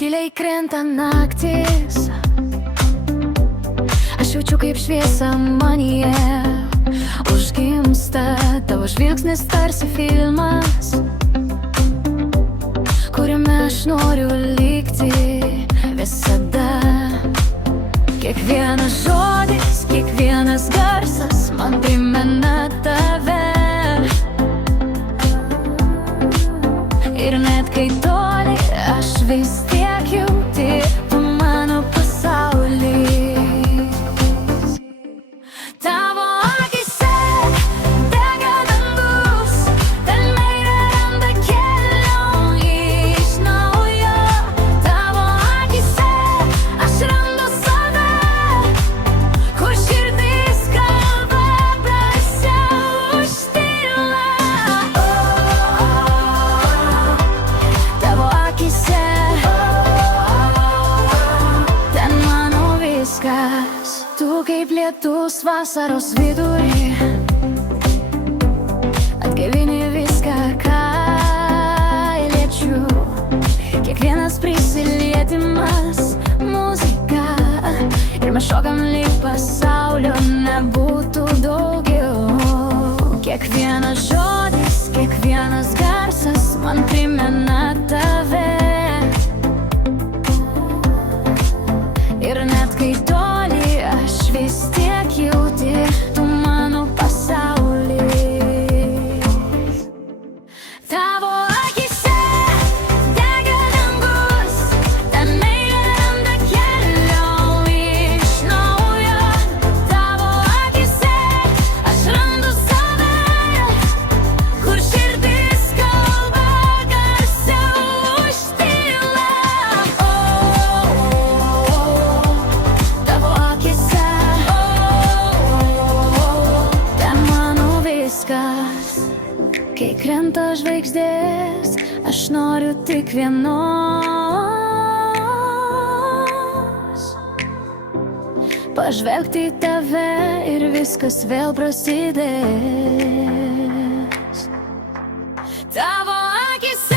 Tyliai krenta naktis, aš jaučiu kaip šviesa manyje užgimsta. Tavo žvilgsnis tarsi filmas, kuriame aš noriu likti visada. Kiekvienas žodis, kiekvienas garsas man primena tave. Ir net kai toli, aš vis tiek jauti tu mano pasaulis. Tavo akyse dega dangus, ten meilė randa kelią iš naujo. Tavo akyse aš randu save, kur širdis kalba garsiau už tylą. Tavo akyse ten mano viskas. Tu kaip lietus vasaros vidury, atgaivini viską, ką liečiu. Kiekvienas prisilietimas muzika, ir mes šokam lyg pasaulio nebūtų daugiau. Kiekvienas žodis, kiekvienas garsas man primena tave. Ir net kai toli, aš vis tiek jauti tu mano pasaulis. Tavo akyse dega dangus, ten meilė randa kelią iš naujo. Tavo akyse aš randu save, kur širdis kalba garsiau už tylą. Tavo akyse ten mano viskas. Kai krenta žvaigždės, aš noriu tik vienos: pažvelgti į tave ir viskas vėl prasidės. Tavo akyse